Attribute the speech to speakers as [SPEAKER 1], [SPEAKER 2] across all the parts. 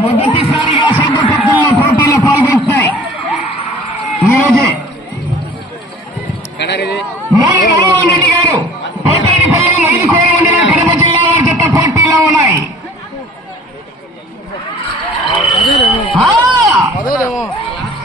[SPEAKER 1] మొదటిసారిగా సంఘపత్రంలో పోటీలో పాల్గొంటున్నాయి ఈరోజే మోహన్ రెడ్డి గారు పోటీ చెత్త పోటీలో ఉన్నాయి.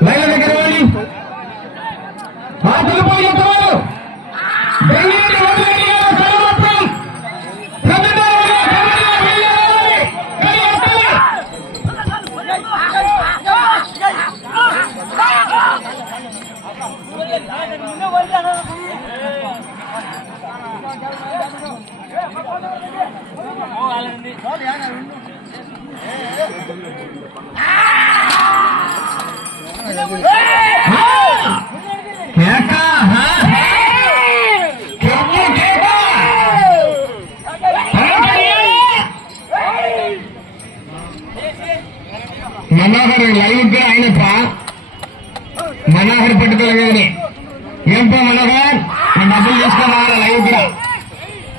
[SPEAKER 1] ¡Vaya, me quedo ahí! ¡Ah, te lo! Manohar లైవ్గా ఆయనప్ప. మనోహర్ పట్టుకోలేదని ఏంపా మనోహర్? డబ్బులు తీసుకున్నారా లైవ్గా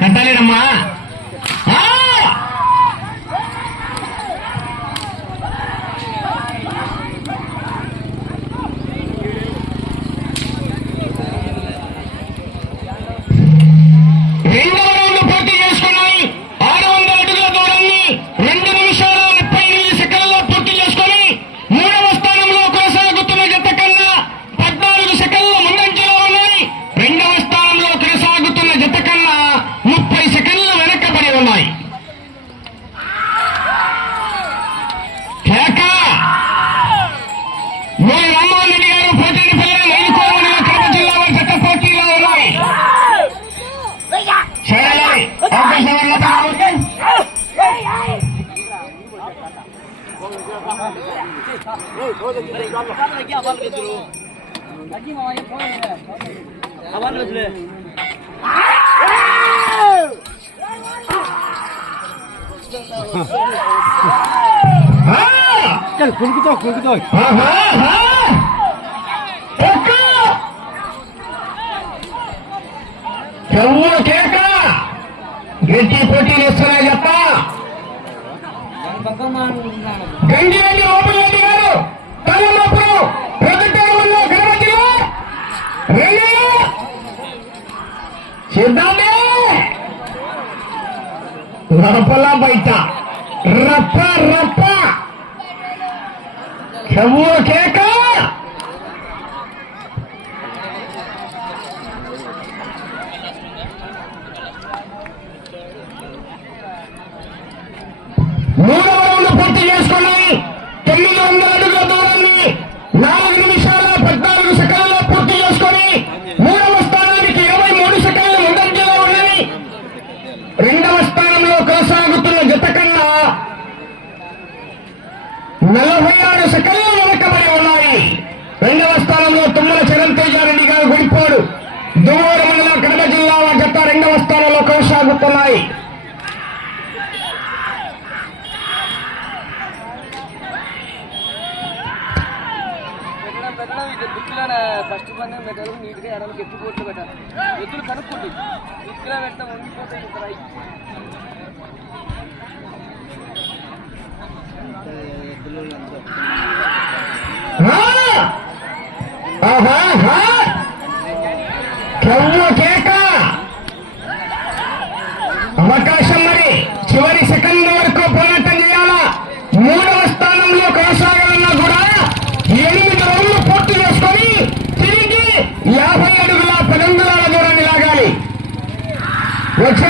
[SPEAKER 1] కట్టాలేనమ్మా
[SPEAKER 2] চল খুলকি
[SPEAKER 1] তো খুলকি তো చెవు చేత గట్టి పొట్టి వేస్తున్నాయి తప్ప చేద్దామే లోపల బయట. రప్ప రప్ప! కేక
[SPEAKER 3] అమ్మాయి ఫస్ట్ పని మెటలు నీట్గా ఎడలకి ఎత్తు కోట్లు పెట్టాలి ఎత్తులు కనుక్కోండి ఎత్తులా పెడతాం వండిపోతాయి ఇక్కడ
[SPEAKER 1] అవకాశం మరి. చివరి సెకండ్ వరకు పోరాటం చేయాలా? మూడవ స్థానంలో కొనసాగాలన్నా కూడా ఎనిమిది రౌండ్లు పూర్తి చేసుకొని తిరిగి యాభై అడుగుల పదంగులాల దూరాన్ని లాగాలి. వచ్చే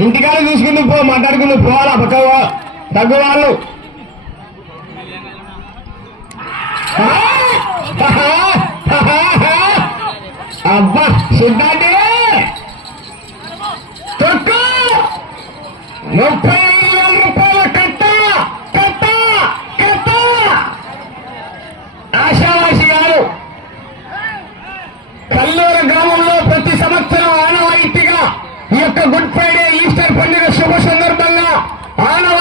[SPEAKER 1] ఇంటికాడ చూసుకుంటూ పో మాట్లాడుకుంటూ పోవాలా పక్కవ తగ్గు వాళ్ళు. అబ్బా సిద్ధాంతి! తొక్కు! ముప్పై వేల రూపాయల కట్ట కట్ట కట్ట! ఆశావాసి గారు కల్లూరు గ్రామంలో ప్రతి సంవత్సరం ఆనవాయితీగా ఈ యొక్క Good Friday ఈస్టర్ పండుగ శుభ సందర్భంగా ఆనవాయితీగా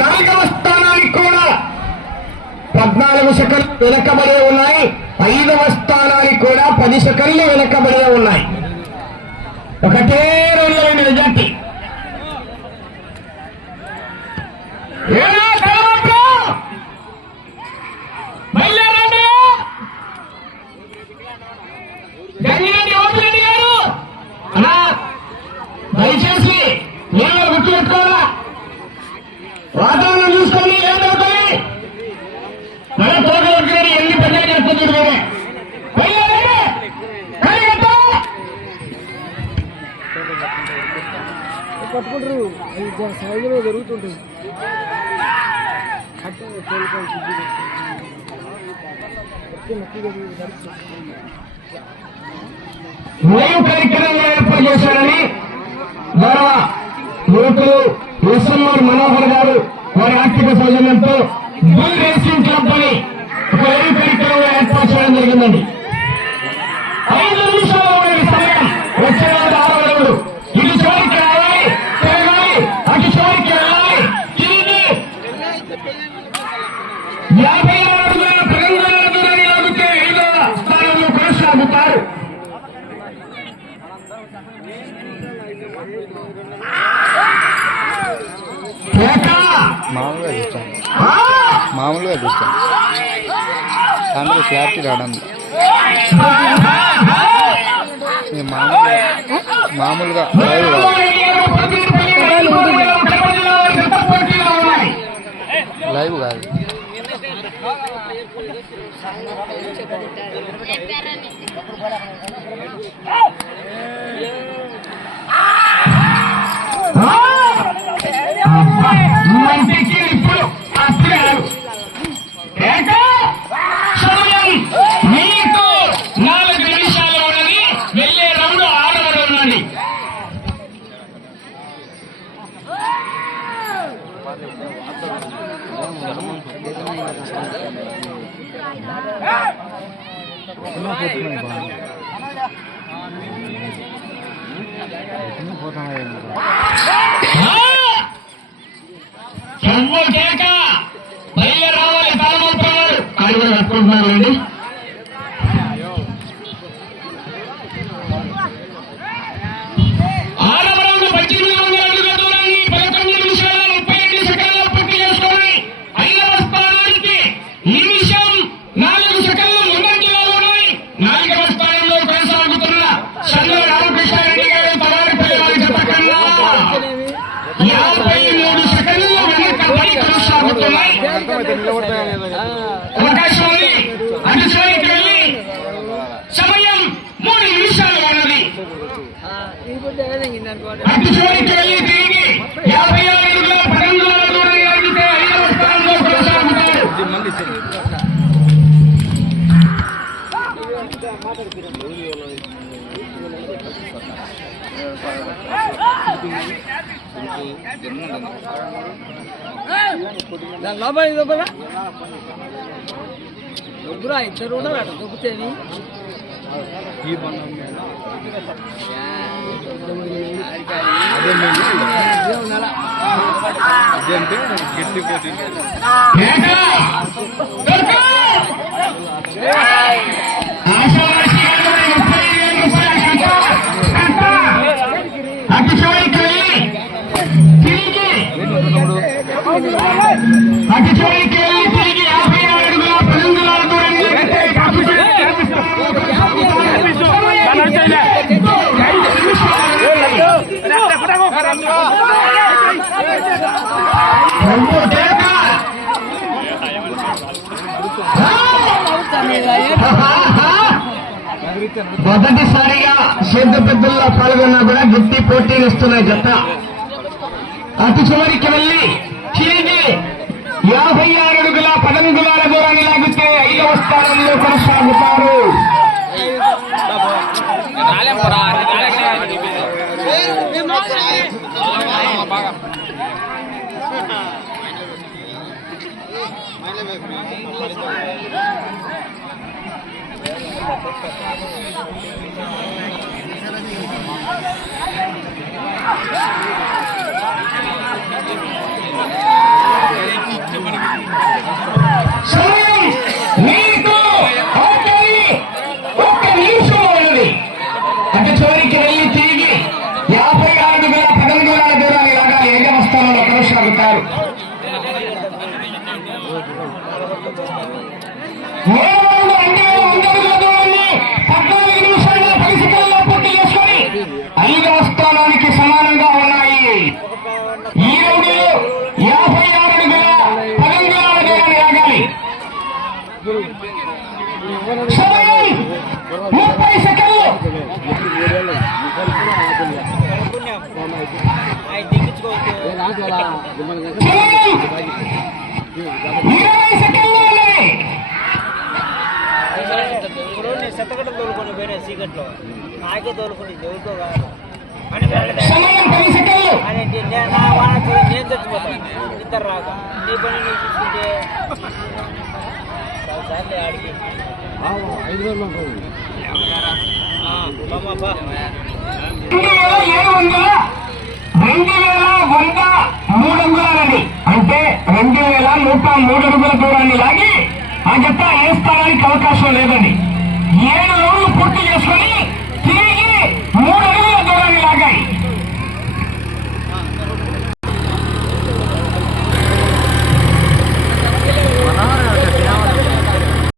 [SPEAKER 1] నాలుగవ స్థానానికి కూడా పద్నాలుగు సెకండ్లు వెనకబడే ఉన్నాయి. ఐదవ స్థానానికి కూడా పది సెకండ్లు వెనకబడే ఉన్నాయి. ఒకటే రెండు మెజార్టీ ఏనా
[SPEAKER 2] సైజులో జరుగుతుంటుంది.
[SPEAKER 1] అంటే కార్యక్రమంలో ఏర్పాటు చేశారని గౌరవ యువకులు ఎస్ఎంఆర్ మనోహర్ గారు వారి ఆర్థిక సౌజన్యంతో బుల్ రేసింగ్ క్లబ్ అని ఒక కార్యక్రమంలో ఏర్పాటు చేయడం జరిగిందండి.
[SPEAKER 4] కనిపిస్తాం అందులో క్లారిటీ రావడం మామూలుగా మామూలుగా
[SPEAKER 2] போட்டாங்க లాభం ఇది ఒకదా ముగ్గురా ఇద్దరు ఉన్నారు
[SPEAKER 4] అదంటే గట్టి పోటీ
[SPEAKER 1] అటు చూడకి మొదటిసారిగా సిద్ధ పెద్దల్లో పాల్గొన్న కూడా గట్టి పోటీలు ఇస్తున్నాయి జత. అతి చివరికి వెళ్ళి తిరిగి యాభై ఆరు అడుగుల పదనుగులాల దూరాన్ని లాగితే ఐదవ స్థానంలో కొనసాగుతారు.
[SPEAKER 5] Show Oh! దాంట్లో నాకే తోలుకుంది ఎవరితో కాదు. నేను చచ్చిపోతాను. ఇద్దరు రాక. నీ పని చూసుకుంటే. చాలాసార్లు ఆడికి.
[SPEAKER 1] వంద మూడు అంగుళాలండి. అంటే రెండు వేల నూట మూడు అడుగుల దూరాన్ని లాగి ఆ చెప్తా ఏ స్థానానికి అవకాశం లేదండి. ఏడు రోజులు పూర్తి చేసుకుని